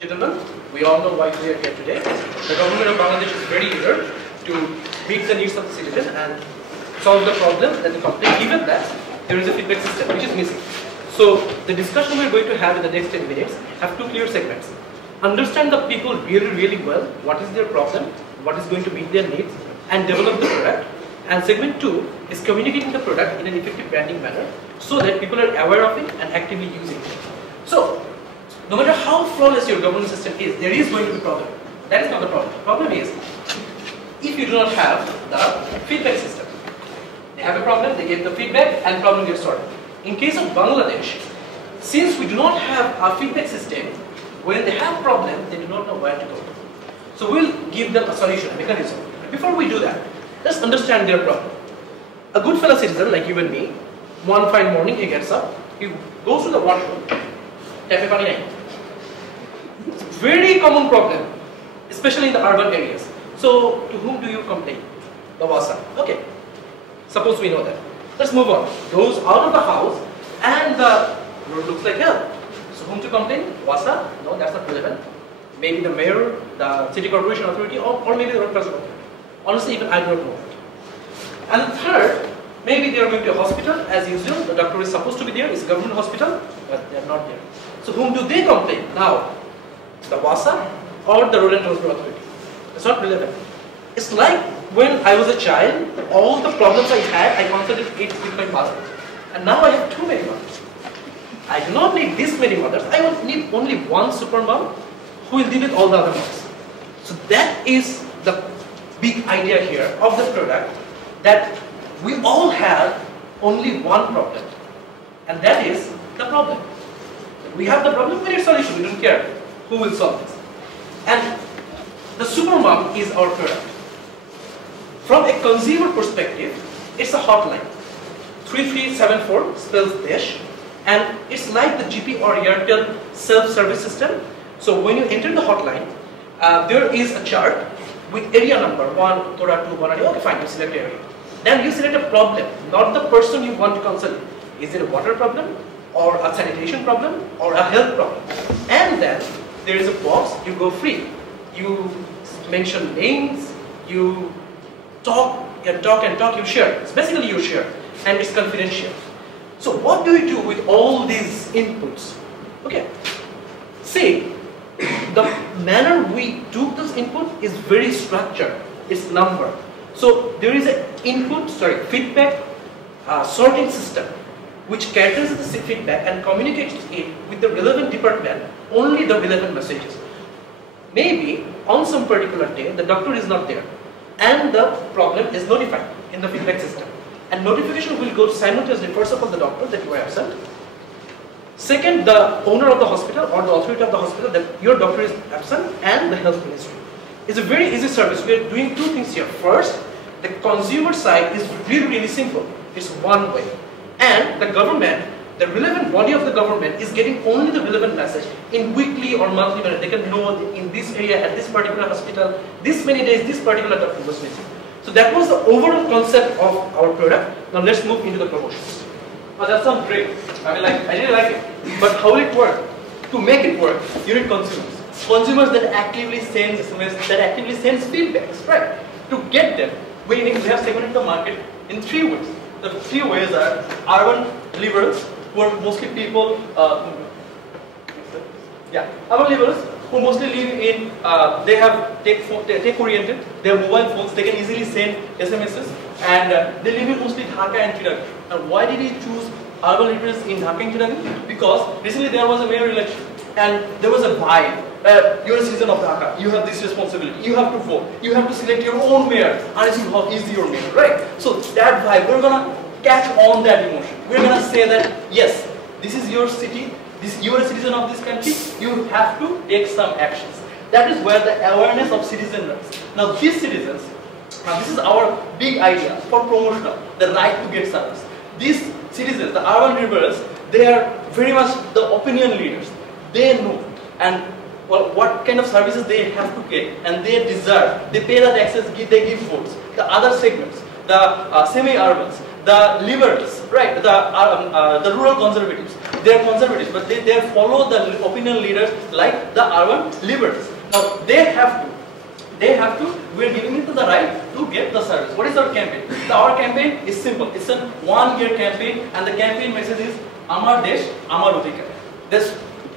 Gentlemen, we all know why we are here today. The government of Bangladesh is very eager to meet the needs of the citizen and solve the problem that the complaint, given that there is a feedback system which is missing. So the discussion we are going to have in the next 10 minutes have two clear segments. Understand the people really well, what is their problem, what is going to meet their needs, and develop the product. And segment 2 is communicating the product in an effective branding manner so that people are aware of it and actively using it. So no matter how flawless your governance system is, there is going to be a problem. That is not the problem. The problem is, if you do not have the feedback system. They have a problem, they get the feedback, and problem gets solved. In case of Bangladesh, since we do not have a feedback system, when they have problem, they do not know where to go. So we'll give them a solution, a mechanism. Before we do that, let's understand their problem. A good fellow citizen like you and me, one fine morning he gets up, he goes to the washroom, tap pani nahi. Very common problem, especially in the urban areas. So, to whom do you complain? The wasa. Okay. Suppose we know that. Let's move on. Goes out of the house and the road looks like hell. So, whom to complain? Wasa? No, that's not relevant. Maybe the mayor, the city corporation authority, or maybe the road president. Honestly, even I don't know. And third, maybe they are going to a hospital as usual. The doctor is supposed to be there. It's a government hospital, but they are not there. So, whom do they complain? Now, the WASA or the Road and Transport Authority. It's not relevant. It's like when I was a child, all the problems I had, I consulted it with my mother. And now I have too many mothers. I do not need this many mothers. I need only one super mom who will deal with all the other moms. So that is the big idea here of the product, that we all have only one problem. And that is the problem. We have the problem, we need a solution, we don't care who will solve this. And the supermom is our product. From a consumer perspective, it's a hotline. 3374 spells Desh, and it's like the GP or Airtel self-service system. So when you enter the hotline, there is a chart with area number 1, Tora 2, 1, okay fine, you select area. Then you select a problem, not the person you want to consult. Is it a water problem, or a sanitation problem, or a health problem? And then there is a box, you go free. You mention names, you talk, you share. It's basically you share, and it's confidential. So what do we do with all these inputs? Okay, see, the manner we do this input is very structured. It's number. So there is an feedback sorting system which caters the feedback and communicates it with the relevant department, only the relevant messages. Maybe on some particular day, the doctor is not there and the problem is notified in the feedback system. And notification will go simultaneously, first of all, the doctor that you are absent. Second, the owner of the hospital or the authority of the hospital that your doctor is absent, and the health ministry. It's a very easy service. We are doing two things here. First, the consumer side is really simple. It's one way. And the government, the relevant body of the government is getting only the relevant message in weekly or monthly manner. They can know in this area, at this particular hospital, this many days, this particular doctor was missing. So that was the overall concept of our product. Now let's move into the promotions. Oh, that sounds great. I really like it. But how will it work? To make it work, you need consumers. Consumers that actively send SMS, that actively sends feedbacks, right? To get them, we have segmented the market in 3 ways. The 3 ways are urban liberals, who are mostly people, urban liberals who mostly live in, they have tech-oriented, they have mobile phones, they can easily send SMSs, and they live in mostly Dhaka and Chittagong. And why did he choose urban liberals in Dhaka and Chittagong? Because recently there was a mayor election, and there was a vibe. You're a citizen of Dhaka, you have this responsibility, you have to vote, you have to select your own mayor, unless you how easy your mayor, right? So that vibe, we're gonna catch on that emotion. We're gonna say that, yes, this is your city, you are a citizen of this country, you have to take some actions. That is where the awareness of citizens runs. Now these citizens, this is our big idea for promotional, the right to get service. These citizens, the urban liberals, they are very much the opinion leaders. They know and what kind of services they have to get, and they deserve. They pay the taxes, they give votes. The other segments, the semi-urbans, the liberals, right? The rural conservatives. they are conservatives, but they follow the opinion leaders like the urban liberals. Now they have to, we are giving it to the right to get the service. What is our campaign? Our campaign is simple. It's a 1-year campaign, and the campaign message is Amar Desh, Amar Odhikar. That's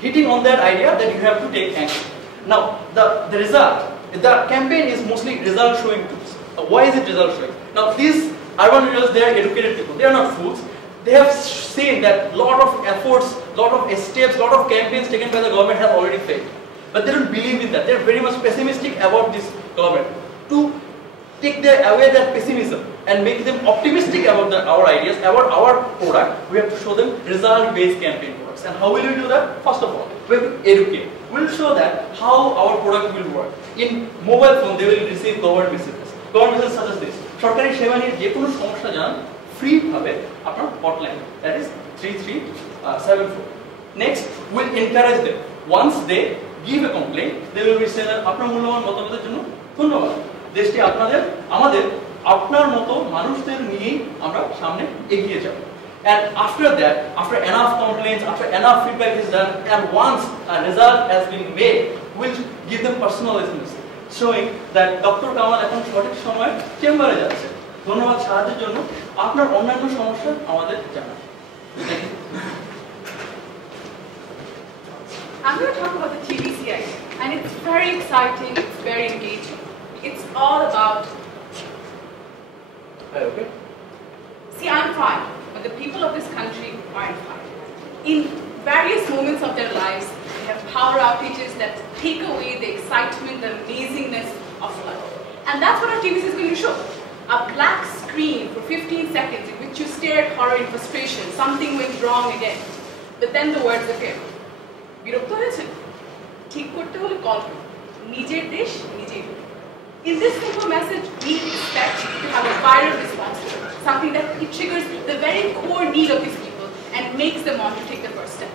hitting on that idea that you have to take action. Now the result, the campaign is mostly result showing tools. Why is it result showing? Now these urban leaders, they are educated people. They are not fools. They have seen that lot of efforts, lot of steps, lot of campaigns taken by the government have already failed. But they don't believe in that. They are very much pessimistic about this government. To take away that pessimism and make them optimistic about our ideas, about our product, we have to show them result-based campaign products. And how will we do that? First of all, we have to educate. We will show that how our product will work. In mobile phone, they will receive government messages. Government messages such as this. সরকারি সেবা নিয়ে যে কোনো সমস্যা জানান free ভাবে আপনার hotline, that is 3374. Next, we'll encourage them. Once they give a complaint, they will be saying আপনার মূল্যবান মতামতের জন্য ধন্যবাদ। দেশটি আপনাদের আমাদের আপনার মতো মানুষদের নিয়েই আমরা সামনে এগিয়ে যাব। And after that, after enough complaints, after enough feedback is done, and once a result has been made, we'll give them personal SMS showing that Dr. Kamal এখন সঠিক সময় চেম্বারে যাচ্ছে। ধন্যবাদ সাহায্যের জন্য। আপনার অন্যান্য সমস্যা আমাদের জানান। I'm going to talk about the TVC idea, and it's very exciting, it's very engaging. It's all about... Okay. See, I'm fine, but the people of this country aren't fine. In various moments of their lives, they have power outages that take away the excitement, the amazingness of life. And that's what our TVC is going to show. A black screen for 15 seconds in which you stare at horror and frustration, something went wrong again. But then the words appear. বিরক্ত হয়েছে? ঠিক করতে হলে call করুন। নিজের দেশ নিজেই। In this simple message, we expect to have a viral response, something that triggers the very core need of these people and makes them want to take the first step.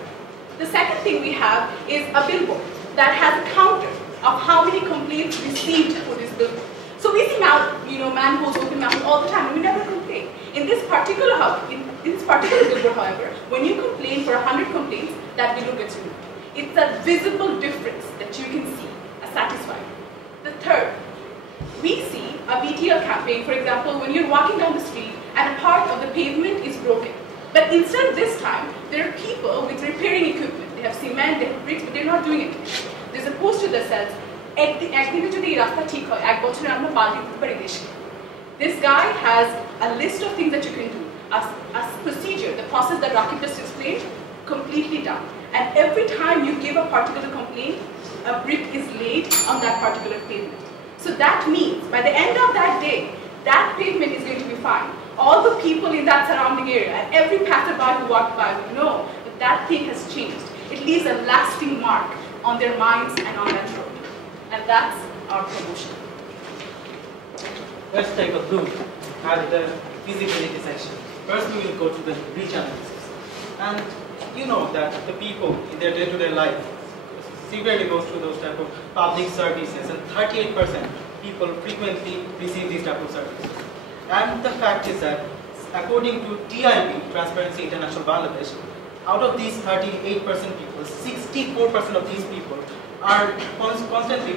The second thing we have is a billboard that has a counter of how many complaints received for this billboard. So we see manholes, open manholes all the time, and we never complain. In this particular billboard, however, when you complain for 100 complaints, that billboard gets removed. It's a visible difference that you can see, a satisfying. The third, we see a BTL campaign, for example, when you're walking down the street and a part of the pavement is broken. But instead of this time, there are people with repairing equipment. They have cement, they have bricks, but they're not doing it. There's a poster that says, this guy has a list of things that you can do. A procedure, the process that Rakib just explained, completely done. And every time you give a particular complaint, a brick is laid on that particular pavement. So that means by the end of that day, that pavement is going to be fine. All the people in that surrounding area and every passerby who walked by will know that that thing has changed. It leaves a lasting mark on their minds and on that road. And that's our promotion. Let's take a look at the feasibility section. First, we will go to the reach analysis. And you know that the people in their day-to-day life severely goes through those type of public services, and 38% people frequently receive these type of services. And the fact is that according to TIB, Transparency International Bangladesh, out of these 38% people, 64% of these people are constantly,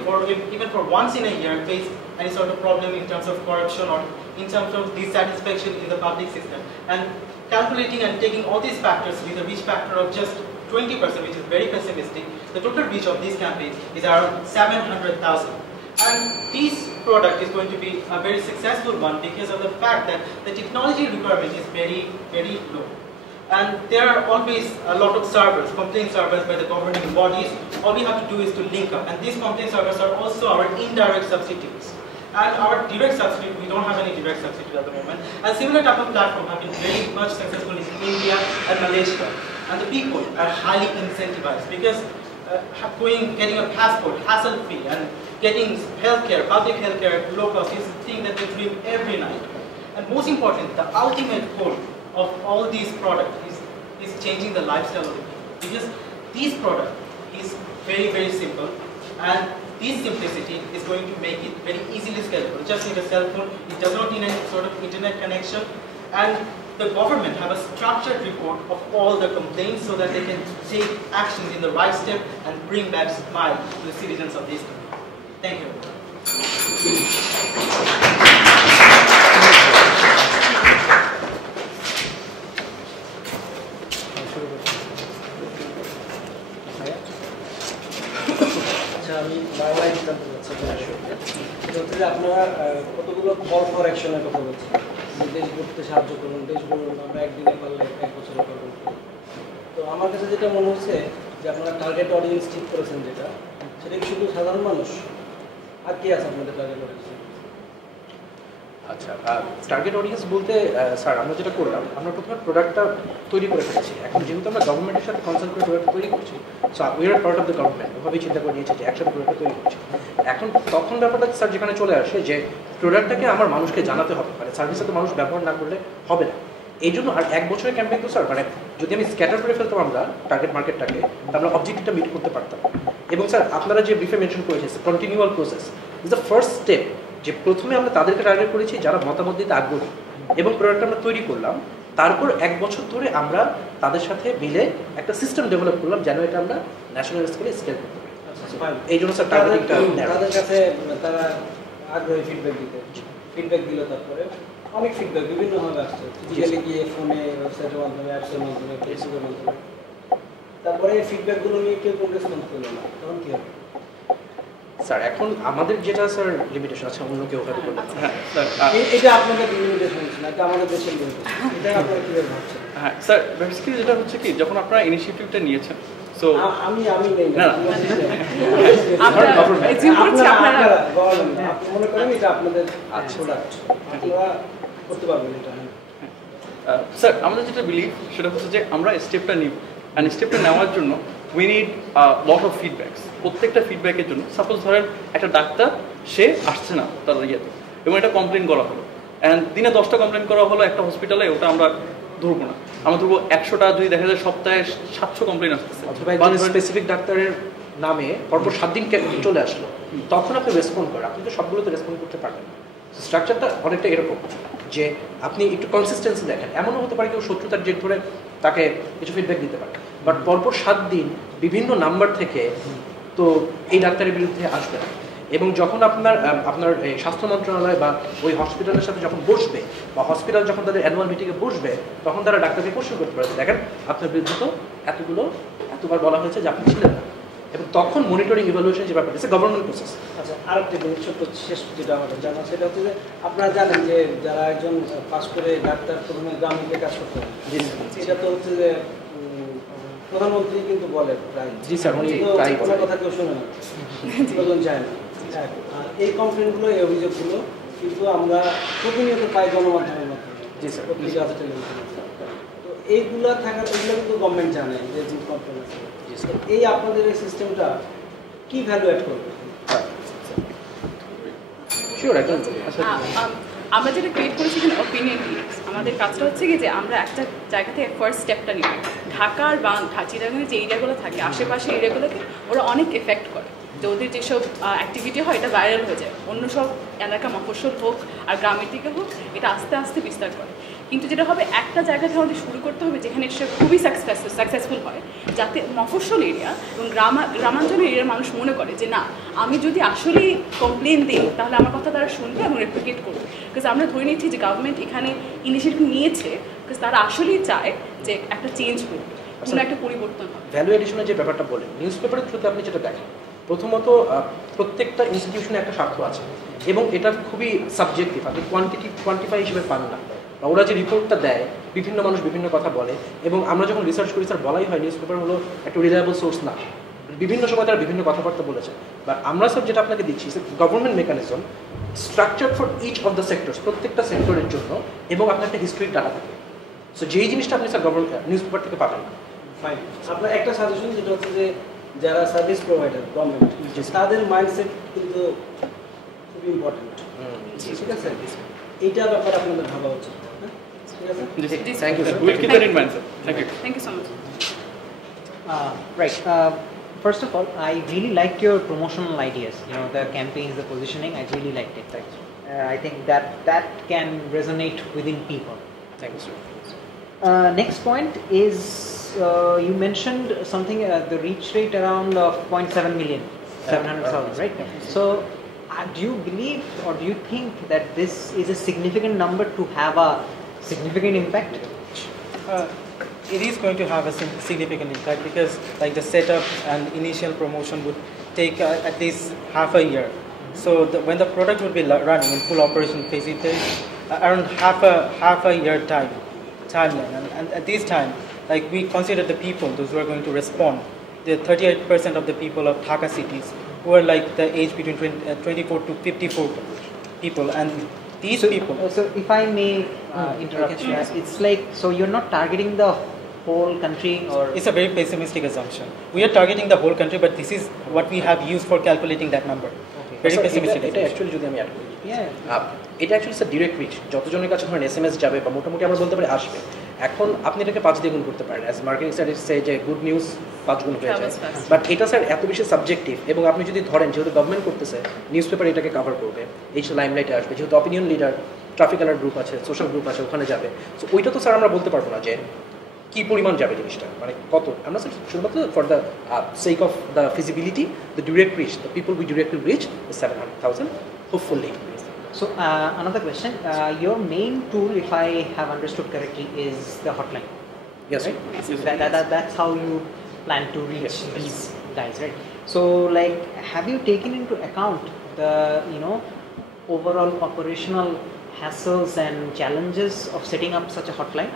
even for once in a year, face any sort of problem in terms of corruption or in terms of dissatisfaction in the public system. And calculating and taking all these factors with a reach factor of just 20%, which is very pessimistic, the total reach of this campaign is around 700,000. And this product is going to be a very successful one because of the fact that the technology requirement is very, very low. And there are always a lot of servers, complaint servers by the governing bodies. All we have to do is to link up. And these complaint servers are also our indirect substitutes. And our direct substitute, we don't have any direct substitute at the moment. And similar type of platform have been very much successful in India and Malaysia. And the people are highly incentivized because getting a passport, hassle-free, and getting healthcare, public healthcare at low cost is the thing that they dream every night. And most important, the ultimate goal of all these products is changing the lifestyle of the people. Because this product is very, very simple, and this simplicity is going to make it very easily scalable. Just need a cell phone, it does not need any sort of internet connection, and the government have a structured report of all the complaints so that they can take actions in the right step and bring back smile to the citizens of this country. Thank you. আমি বাংলায় জানতে চাচ্ছি সেটা হচ্ছে যে আপনারা কতগুলো call for অ্যাকশনের কথা বলছেন, দেশ গড়তে সাহায্য করুন, দেশ গড়ুন, আমরা একদিনে পারলে এক বছরে করুন। তো আমার কাছে যেটা মনে হচ্ছে যে আপনারা টার্গেট অডিয়েন্স ঠিক করেছেন, যেটা সেটা কি শুধু সাধারণ মানুষ, আর কি আছে আপনাদের টার্গেট অডিয়েন্স? আচ্ছা, টার্গেট অডিয়েন্স বলতে স্যার আমরা যেটা করলাম, আমরা প্রথমে প্রোডাক্টটা তৈরি করে ফেলেছি। এখন যেহেতু আমরা গভর্নমেন্টের সাথে কনসাল্ট করে প্রোডাক্ট তৈরি করছি, so we are part of the government, ওভাবেই চিন্তা করে নিয়েছি যে একসাথে প্রোডাক্টটা তৈরি করছি। এখন তখন ব্যাপারটা স্যার যেখানে চলে আসে যে প্রোডাক্টটাকে আমার মানুষকে জানাতে হবে, মানে সার্ভিসে তো মানুষ ব্যবহার না করলে হবে না। এই জন্য আর এক বছরের ক্যাম্পেইন তো স্যার, মানে যদি আমি স্ক্যাটার করে ফেলতাম আমরা টার্গেট মার্কেটটাকে, আমরা অবজেক্টিভটা মিট করতে পারতাম। এবং স্যার আপনারা যে ব্রিফে মেনশন করেছেন, continual process is the first step, যে প্রথমে আমরা তাদেরকে টার্গেট করেছি যারা মতামত দিতে আগ্রহী, এবং প্রোডাক্টটা আমরা তৈরি করলাম। তারপর এক বছর ধরে আমরা তাদের সাথে মিলে একটা সিস্টেম ডেভেলপ করলাম যেন এটা আমরা ন্যাশনাল স্কেলে স্কেল করতে পারি। এই জন্য স্যার টার্গেটিংটা তাদের কাছে তারা আগ্রহী ফিডব্যাক দিল, তারপরে অনেক ফিডব্যাক বিভিন্নভাবে আসছে, ডিজিটালি গিয়ে ফোনে, ওয়েবসাইটের মাধ্যমে, অ্যাপসের মাধ্যমে, ফেসবুকের মাধ্যমে। তারপরে এই ফিডব্যাকগুলো নিয়ে কেউ কোনো রেসপন্স করলো না, তখন কী হবে? স্যার এখন আমাদের যেটা স্যার লিমিটেশন আছে, অন্য কেউ হয়তো করতে পারে। হ্যাঁ স্যার, এটা আপনাদের লিমিটেশন না, এটা আমাদের দেশের লিমিটেশন, এটা আপনারা কীভাবে ভাবছেন? হ্যাঁ স্যার, বেসিক্যালি যেটা হচ্ছে কি, যখন আপনারা ইনিশিয়েটিভটা নিয়েছেন, সো আমি নেই না, মনে করেন এটা আপনাদের প্রোডাক্ট, আপনারা করতে পারবেন এটা। স্যার আমাদের যেটা বিলিভ সেটা হচ্ছে যে আমরা স্টেপটা নিব, অ্যান্ড স্টেপটা নেওয়ার জন্য we need lot of feedbacks. প্রত্যেকটা ফিডব্যাকের জন্য, সাপোজ ধরেন একটা ডাক্তার সে আসছে না তার ইয়েতে, এবং এটা কমপ্লেন করা হলো, অ্যান্ড দিনে 10টা কমপ্লেন করা হলো একটা হসপিটালে, ওটা আমরা ধরবো না, আমরা ধরবো 100টা, যদি দেখা যায় সপ্তাহে 700 কমপ্লেন আসতেছে, অথবা একজন স্পেসিফিক ডাক্তারের নামে পরপর 7 দিন চলে আসলো, তখন আপনি রেসপন্ড করেন। আপনি তো সবগুলোতে রেসপন্ড করতে পারবেন। স্ট্রাকচারটা অনেকটা এরকম যে আপনি একটু কনসিস্টেন্সি দেখেন। এমনও হতে পারে কেউ শত্রুতার জেদ ধরে তাকে কিছু ফিডব্যাক দিতে পারে, বাট পরপর 7 দিন বিভিন্ন নাম্বার থেকে তো এই ডাক্তারের বিরুদ্ধে আসবে না। এবং যখন আপনার এই স্বাস্থ্য মন্ত্রণালয় বা ওই হসপিটালের সাথে যখন বসবে, বা হসপিটাল যখন তাদের অ্যানুয়াল মিটিংয়ে বসবে, তখন তারা ডাক্তারকে কোশ্চেন করতে পারে, দেখেন আপনার বিরুদ্ধে তো এতবার বলা হয়েছে যে আপনি ছিলেন না। এবং তখন মনিটরিং ইভ্যালুয়েশন যে ব্যাপারটা, এটা গভর্নমেন্ট প্রসেস। আচ্ছা, আরেকটা জিনিস ছোট্ট শেষ যেটা আমাদের জানা, সেটা হচ্ছে যে আপনারা জানেন যে যারা একজন পাস করে ডাক্তার প্রথমে গ্রামে কাজ করতে হয়, সেটা তো হচ্ছে যে প্রধানমন্ত্রী কিন্তু বলে প্রায়, জি স্যার, উনি প্রায় কোনো কথা কেউ শোনে না, প্রয়োজন চায় না। আর এই কমপ্লেনগুলো, এই অভিযোগগুলো কিন্তু আমরা প্রতিনিয়ত পাই গণমাধ্যমের মাধ্যমে, জি স্যার, পত্রিকা আছে, টেলিভিশনে। তো এইগুলো কিন্তু গভর্নমেন্ট জানে যে কমপ্লেন আছে। এই আপনাদের এই সিস্টেমটা কি ভ্যালু অ্যাড করবে? আমরা যেটা ক্রিয়েট করেছি এখানে অপিনিয়ন লিডস। আমাদের কাজটা হচ্ছে কি যে আমরা একটা জায়গা থেকে ফার্স্ট স্টেপটা নিই। ঢাকার বা চিটাগাংয়ে যে এরিয়াগুলো থাকে, আশেপাশে এরিয়াগুলোকে ওরা অনেক এফেক্ট করে, যে ওদের যেসব অ্যাক্টিভিটি হয় এটা ভাইরাল হয়ে যায়, অন্য সব এলাকা মফস্বল হোক আর গ্রামের দিকে হোক, এটা আস্তে আস্তে বিস্তার করে। কিন্তু যেটা হবে, একটা জায়গা থেকে আমাদের শুরু করতে হবে যেখানে সে খুবই সাকসেসফুল হয়, যাতে মফস্বল এরিয়া এবং গ্রামাঞ্চলের এরিয়ার মানুষ মনে করে যে না, আমি যদি আসলেই কমপ্লেন দিই তাহলে আমার কথা তারা শুনবে এবং রেপ্লিকেট করবে। বিকজ আমরা ধরে নিচ্ছি যে গভর্নমেন্ট এখানে ইনিশিয়েটিভ নিয়েছে, বিকজ তারা আসলেই চায় যে একটা চেঞ্জ হোক, কোনো একটা পরিবর্তন হবে। ভ্যালু এডিশনের যে ব্যাপারটা বলেন, নিউজ পেপারের থ্রুতে আপনি যেটা দেখেন, প্রথমত প্রত্যেকটা ইনস্টিটিউশনে একটা স্বার্থ আছে, এবং এটা খুবই সাবজেক্টিভ, আপনি কোয়ান্টিফাই হিসেবে পান না। ওরা যে রিপোর্টটা দেয়, বিভিন্ন মানুষ বিভিন্ন কথা বলে, এবং আমরা যখন রিসার্চ করি স্যার, বলাই হয় নিউজ পেপার হলো একটা রিলায়েবল সোর্স না, বিভিন্ন সময় তারা বিভিন্ন কথাবার্তা বলেছে। বাট আমরা স্যার যেটা আপনাকে দিচ্ছি, government mechanism structure for each of the sectors, প্রত্যেকটা সেক্টরের জন্য, এবং আপনার একটা হিস্ট্রিক ডাটা থাকে। সো যেই জিনিসটা আপনি স্যার নিউজ পেপার থেকে পাবেন না। ফাইন, আপনার একটা সাজেশন যেটা হচ্ছে যে যারা সার্ভিস প্রোভাইডার গভর্নমেন্ট, তাদের মাইন্ডসেট কিন্তু খুব ইম্পর্টেন্ট, ঠিক আছে? এইটার ব্যাপারে আপনাদের ভাবা উচিত। Thank you, sir. We'll keep that in mind, sir. Thank you. Thank you so much. Right. First of all, I really liked your promotional ideas. You know, the campaigns, the positioning. I really liked it. I think that can resonate within people. Thank you, sir. Next point is you mentioned something the reach rate around 0.7 million, 700,000, right? So do you believe or do you think that this is a significant number to have a significant impact? It is going to have a significant impact because like the setup and initial promotion would take at least half a year. So when the product would be running in full operation phase, it takes around half a year timeline. And at this time, like we consider the people, those who are going to respond, the 38% of the people of Dhaka cities who are like the age between 24 to 54 people, and these people. So if I may interrupt you, it's like, so you're not targeting the whole country, or? It's a very pessimistic assumption. We are targeting the whole country, but this is what we have used for calculating that number. Very pessimistic. এটা actually যদি আমি add করি, এটা actually একটা direct rich, যতজনের কাছে ধরেন SMS যাবে বা মোটামুটি আমরা বলতে পারি আসবে। এখন আপনি এটাকে 5 দিয়ে গুণ করতে পারেন, অ্যাজ মার্কেটিং স্ট্র্যাটেজি যে গুড নিউজ 5 গুণ হয়ে যায়, বাট এটা স্যার এত বেশি সাবজেক্টিভ। এবং আপনি যদি ধরেন যেহেতু গভর্নমেন্ট করতেছে, নিউজ পেপার এটাকে কভার করবে, এই লাইমলাইটে আসবে, যেহেতু opinion leader, traffic alert group আছে, সোশ্যাল গ্রুপ আছে, ওখানে যাবে। সো ওইটা তো স্যার আমরা বলতে পারবো না যে কি পরিমাণ যাবে জিনিসটা, মানে কত। আমরা স্যার শুধুমাত্র for the sake of the feasibility, the direct reach, the people we directly reach is 700,000 hopefully. So another question, your main tool, if I have understood correctly, is the hotline. Yes, right? That's how you plan to reach these guys, right? So like, have you taken into account the overall operational hassles and challenges of setting up such a hotline?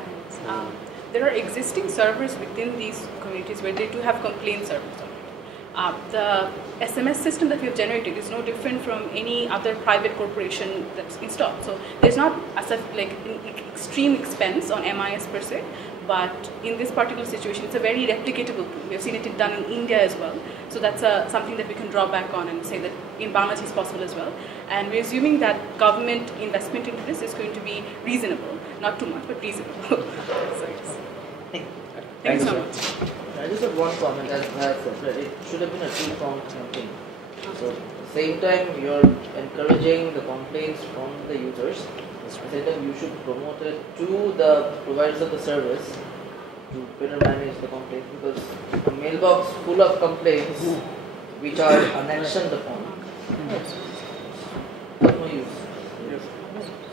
There are existing servers within these communities where they do have complaint servers. The SMS system that we have generated is no different from any other private corporation that's installed. So there's not like an extreme expense on MIS per se, but in this particular situation, it's a very replicatable tool. We have seen it done in India as well. So that's something that we can draw back on and say that in Bangladesh is possible as well. And we're assuming that government investment into this is going to be reasonable, not too much, but reasonable. So yes. Thank you so much. I just have one comment as that it should have been a two-pronged campaign. So at the same time you're encouraging the complaints from the users. At the same time you should promote it to the providers of the service to better manage the complaints, because a mailbox full of complaints which are unactioned upon, no use.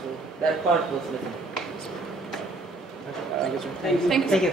So that part was missing. Thank you.